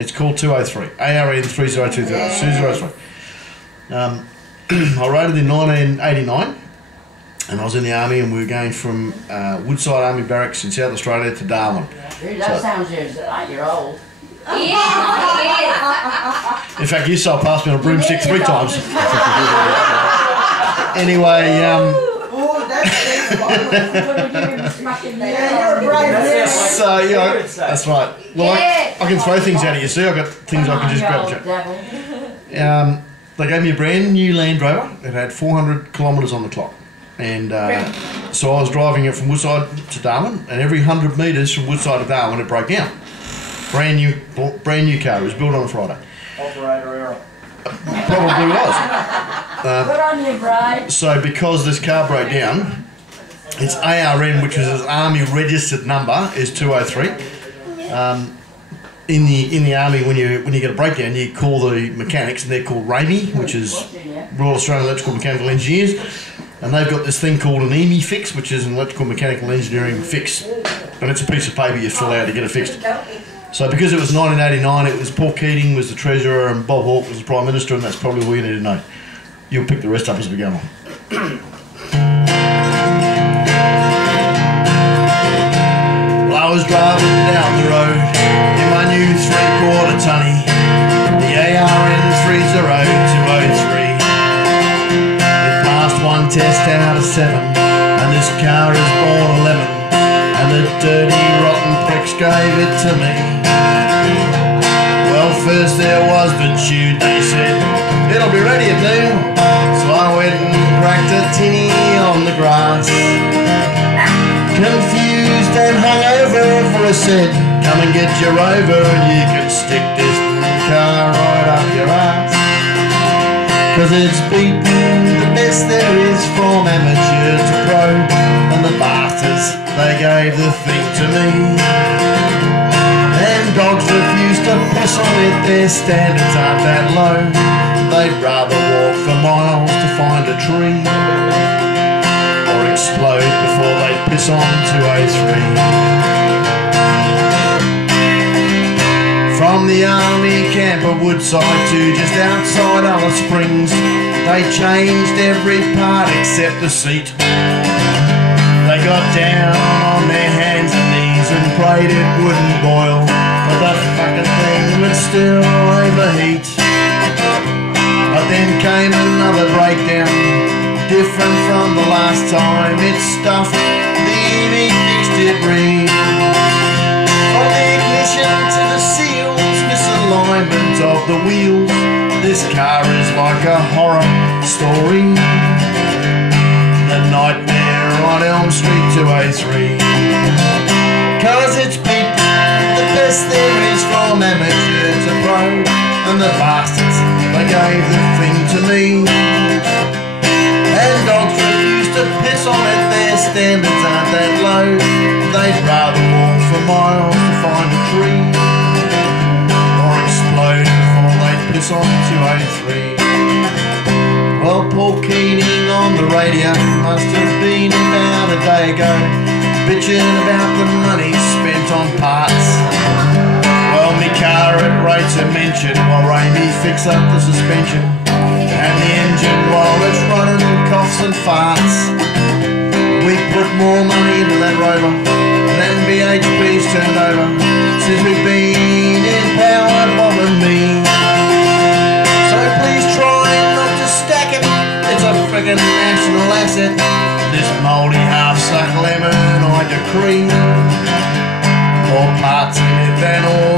It's called 203, ARN 30203. I rode it in 1989, and I was in the army, and we were going from Woodside Army Barracks in South Australia to Darwin. Dude, that sounds like you're old. Yeah. In fact, you saw past me on a broomstick 3 times. Anyway, so yeah, that's right. Well, I can throw things out of you. See, I've got things I can just grab. They gave me a brand new Land Rover. It had 400 kilometres on the clock, and so I was driving it from Woodside to Darwin, and every 100 metres from Woodside to Darwin, it broke down. Brand new car. It was built on a Friday. Operator error. Probably was. Good on you, Brian. So because this car broke down, its ARN, which is its Army registered number, is 203. In the Army, when you get a breakdown, you call the mechanics, and they're called RAME, which is Royal Australian Electrical Mechanical Engineers, and they've got this thing called an EME fix, which is an electrical mechanical engineering fix, and it's a piece of paper you fill out to get it fixed. So because it was 1989, it was Paul Keating was the Treasurer and Bob Hawke was the Prime Minister, and that's probably all you need to know. You'll pick the rest up as we go on. Well, I was driving down the road in my new 3/4 tonny, the ARN 30203. It passed one test out of 7, and this car is born a lemon, and the dirty rotten pricks gave it to me. Well, first there was the tune, they said, it'll be ready at noon. So I went and cracked a tinny on the grass. Confused and hungover, for I said, come and get your rover, and you can stick this car right up your ass. 'Cause it's beaten the best there is from amateur to pro, and the bastards, they gave the thing to me. And dogs refuse to piss on it, their standards aren't that low. They'd rather walk for miles to find a tree, or explode before they piss on 203. From the army camp at Woodside to just outside Alice Springs, they changed every part except the seat. They got down on their hands and knees and prayed it wouldn't boil, but the fucking thing would still overheat. But then came another breakdown, different from the last time. It stuffed, the EV fixed it read. From the ignition to the seals, misalignment of the wheels. This car is like a horror story, the nightmare on Elm Street 203. 'Cause it's beat the best there is from amateur to pro, and the bastards, they gave the thing to me. And dogs refuse to piss on it, their standards aren't that low. They'd rather walk for miles to find a tree, or explode before they piss on 203. Well, Paul Keating on the radio must have been about a day ago, bitching about the money spent on parts. Well, me car it rates a mention while Ramey fix up the suspension, and the engine while it's running coughs and farts. We put more money into that rover than BHP's turned over since we've been in power, Bob and me. So please try not to stack it, it's a friggin' national asset. This mouldy half-suck lemon I decree, more parts in it than all